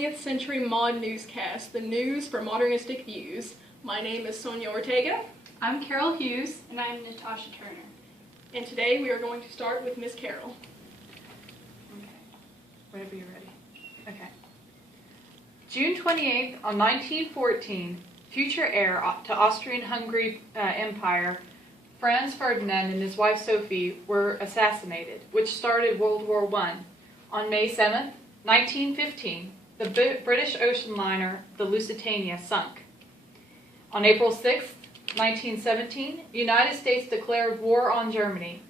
20th Century Mod Newscast, the news for modernistic views. My name is Sonja Ortega. I'm Carol Hughes. And I'm Natasha Turner. And today we are going to start with Miss Carol. Okay, whenever you're ready. Okay. June 28th, on 1914, future heir to Austrian-Hungary Empire, Franz Ferdinand and his wife Sophie were assassinated, which started World War I. On May 7th, 1915, the British ocean liner, the Lusitania, sunk. On April 6th, 1917, the United States declared war on Germany.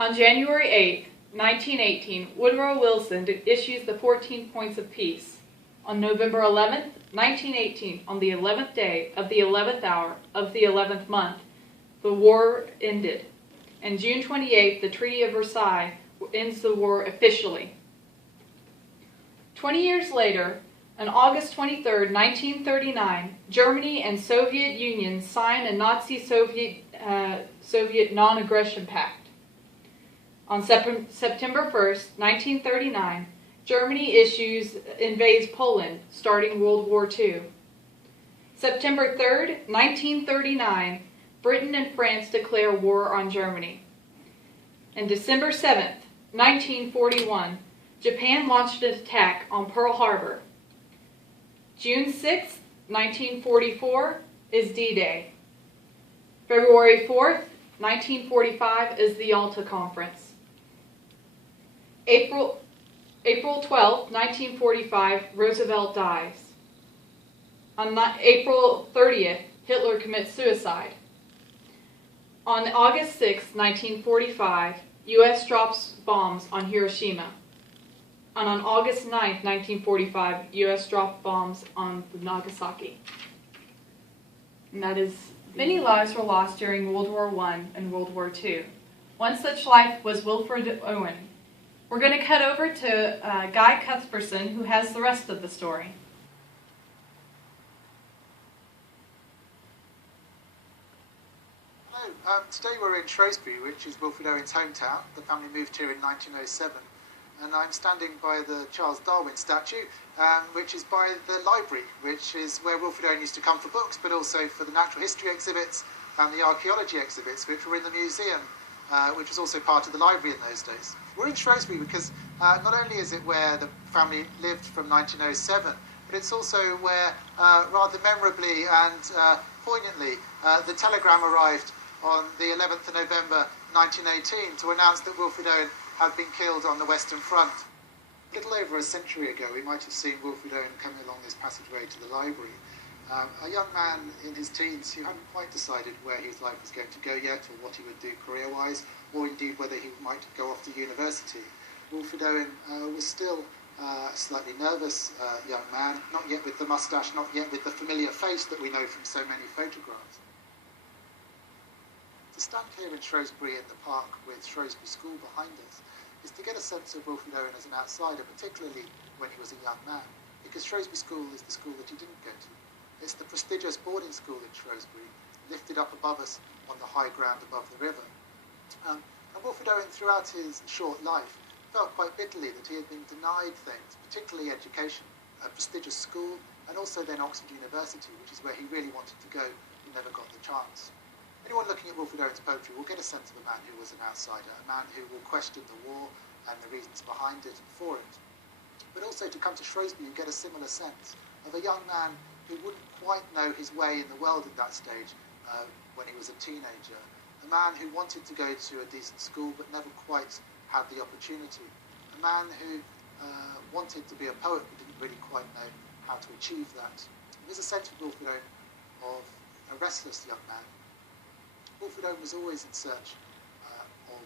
On January 8th, 1918, Woodrow Wilson issues the 14 Points of Peace. On November 11th, 1918, on the 11th day of the 11th hour of the 11th month, the war ended. And June 28th, the Treaty of Versailles ends the war officially. 20 years later, on August 23, 1939, Germany and Soviet Union sign a Nazi-Soviet non-aggression pact. On September 1, 1939, Germany invades Poland, starting World War II. September 3, 1939, Britain and France declare war on Germany. And December 7, 1941, Japan launched an attack on Pearl Harbor. June 6, 1944, is D-Day. February 4th, 1945, is the Yalta Conference. April 12, 1945, Roosevelt dies. On April 30th, Hitler commits suicide. On August 6, 1945, U.S. drops bombs on Hiroshima. And on August 9, 1945, U.S. dropped bombs on Nagasaki. And that is... Many lives were lost during World War I and World War II. One such life was Wilfred Owen. We're going to cut over to Guy Cuthbertson, who has the rest of the story. Hello, today we're in Shrewsbury, which is Wilfred Owen's hometown. The family moved here in 1907. And I'm standing by the Charles Darwin statue, which is by the library, which is where Wilfred Owen used to come for books, but also for the natural history exhibits and the archaeology exhibits, which were in the museum, which was also part of the library in those days. We're in Shrewsbury because not only is it where the family lived from 1907, but it's also where, rather memorably and poignantly, the telegram arrived on the 11th of November 1918 to announce that Wilfred Owen had been killed on the Western Front. A little over a century ago, we might have seen Wilfred Owen coming along this passageway to the library. A young man in his teens who hadn't quite decided where his life was going to go yet, or what he would do career-wise, or indeed whether he might go off to university. Wilfred Owen was still a slightly nervous young man, not yet with the moustache, not yet with the familiar face that we know from so many photographs. To stand here in Shrewsbury in the park with Shrewsbury School behind us is to get a sense of Wilfred Owen as an outsider, particularly when he was a young man, because Shrewsbury School is the school that he didn't go to. It's the prestigious boarding school in Shrewsbury, lifted up above us on the high ground above the river. And Wilfred Owen, throughout his short life, felt quite bitterly that he had been denied things, particularly education, a prestigious school, and also then Oxford University, which is where he really wanted to go, but never got the chance. Anyone looking at Wilfred Owen's poetry will get a sense of a man who was an outsider, a man who will question the war and the reasons behind it and for it. But also to come to Shrewsbury, you get a similar sense of a young man who wouldn't quite know his way in the world at that stage when he was a teenager. A man who wanted to go to a decent school but never quite had the opportunity. A man who wanted to be a poet but didn't really quite know how to achieve that. There's a sense of Wilfred Owen of a restless young man. Wilfred Owen was always in search of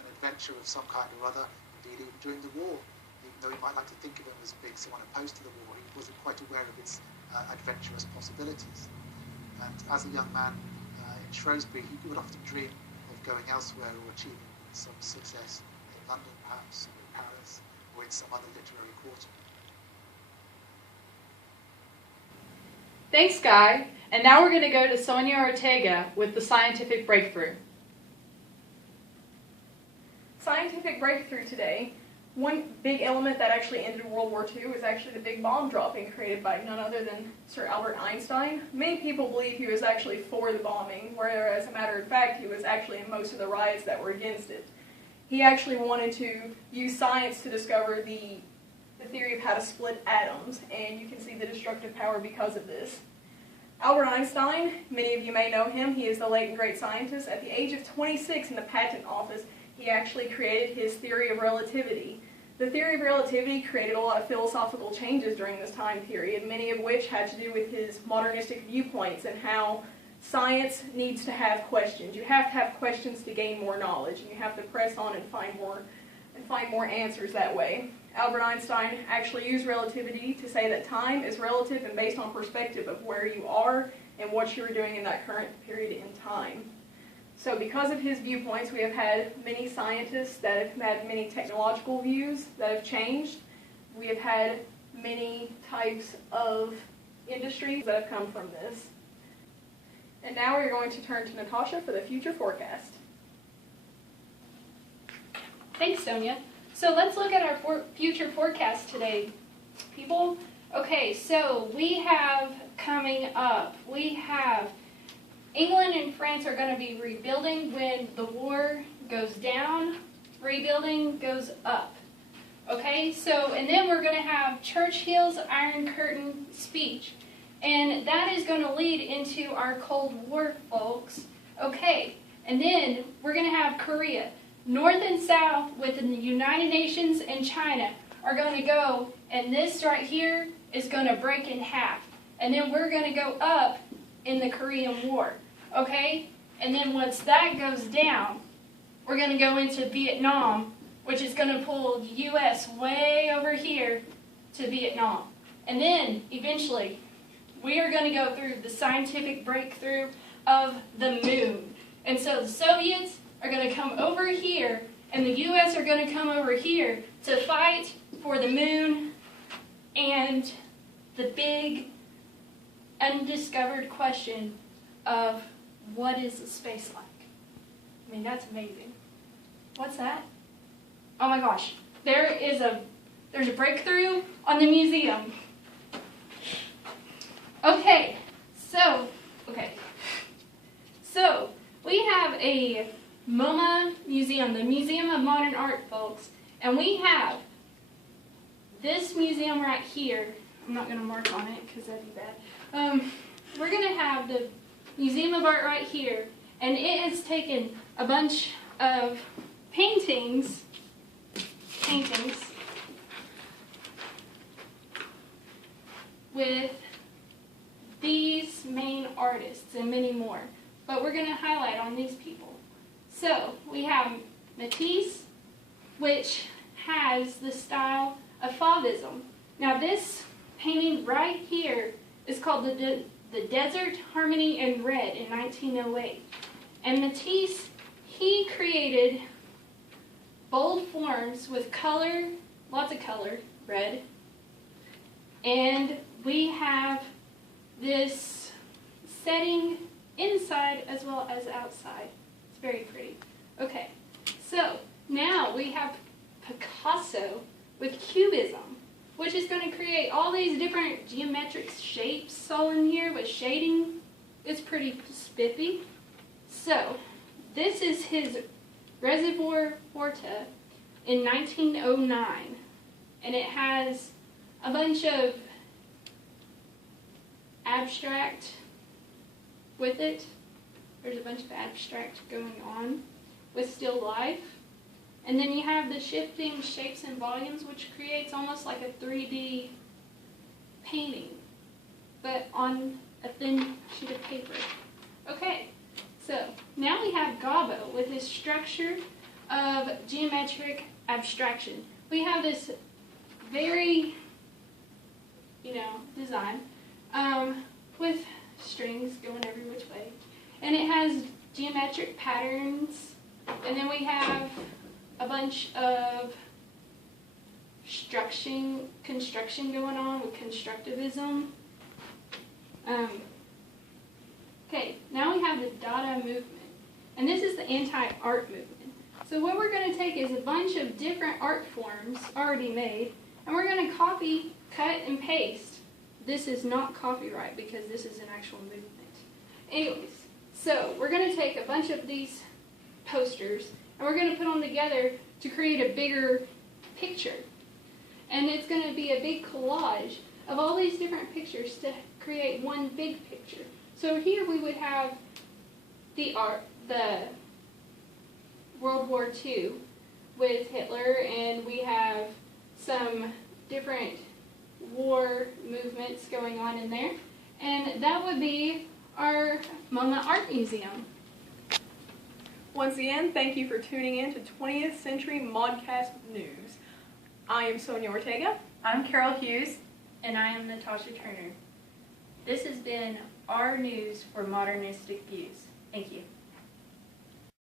an adventure of some kind or other, indeed even during the war. Even though he might like to think of him as being someone opposed to the war, he wasn't quite aware of its adventurous possibilities. And as a young man in Shrewsbury, he would often dream of going elsewhere or achieving some success in London perhaps, or in Paris, or in some other literary quarter. Thanks, Guy. And now we're going to go to Sonja Ortega with the scientific breakthrough. Scientific breakthrough today. One big element that actually ended World War II was actually the big bomb dropping created by none other than Sir Albert Einstein. Many people believe he was actually for the bombing, whereas, as a matter of fact, he was actually in most of the riots that were against it. He actually wanted to use science to discover the theory of how to split atoms, and you can see the destructive power because of this. Albert Einstein, many of you may know him, he is the late and great scientist. At the age of 26 in the patent office, he actually created his theory of relativity. The theory of relativity created a lot of philosophical changes during this time period, many of which had to do with his modernistic viewpoints and how science needs to have questions. You have to have questions to gain more knowledge, and you have to press on and find more answers that way. Albert Einstein actually used relativity to say that time is relative and based on perspective of where you are and what you are doing in that current period in time. So because of his viewpoints, we have had many scientists that have had many technological views that have changed. We have had many types of industries that have come from this. And now we're going to turn to Natasha for the future forecast. Thanks, Sonja. So let's look at our future forecast today, people. Okay, so we have coming up, we have England and France are going to be rebuilding when the war goes down, rebuilding goes up. Okay, so, and then we're going to have Churchill's Iron Curtain speech. And that is going to lead into our Cold War, folks. Okay, and then we're going to have Korea. North and South within the United Nations and China are going to go, and this right here is going to break in half. And then we're going to go up in the Korean War. Okay? And then once that goes down, we're going to go into Vietnam, which is going to pull the U.S. way over here to Vietnam. And then, eventually, we are going to go through the scientific breakthrough of the moon. And so the Soviets are going to come over here, and the U.S. are going to come over here to fight for the moon and the big undiscovered question of what is space like? I mean, that's amazing. What's that? Oh my gosh. There's a breakthrough on the museum. Okay, so we have a MoMA museum, the Museum of Modern Art, folks, and we have this museum right here. I'm not going to mark on it because that'd be bad. We're going to have the Museum of Art right here, and it has taken a bunch of paintings with these main artists and many more. But we're going to highlight on these people. So we have Matisse, which has the style of Fauvism. Now this painting right here is called the Desert Harmony in Red in 1908. And Matisse, he created bold forms with color, lots of color, red. And we have this setting inside as well as outside. It's very pretty. Okay, so now we have Picasso with Cubism, which is going to create all these different geometric shapes all in here with shading. It's pretty spiffy. So this is his Reservoir Porta in 1909, and it has a bunch of abstract with it. There's a bunch of abstract going on with still life. And then you have the shifting shapes and volumes, which creates almost like a 3D painting, but on a thin sheet of paper. Okay, so now we have Gabo with his structure of geometric abstraction. We have this very, design with strings going every which way. And it has geometric patterns. And then we have a bunch of construction going on with constructivism. Okay, now we have the Dada movement. And this is the anti-art movement. So what we're going to take is a bunch of different art forms already made, and we're going to copy, cut, and paste. This is not copyright because this is an actual movement. Anyways, so we're going to take a bunch of these posters, and we're going to put them together to create a bigger picture. And it's going to be a big collage of all these different pictures to create one big picture. So here we would have the World War II with Hitler, and we have some different war movements going on in there. And that would be our MoMA Art Museum. Once again, thank you for tuning in to 20th Century Modcast News. I am Sonja Ortega. I'm Carol Hughes. And I am Natasha Turner. This has been our news for Modernistic Views. Thank you.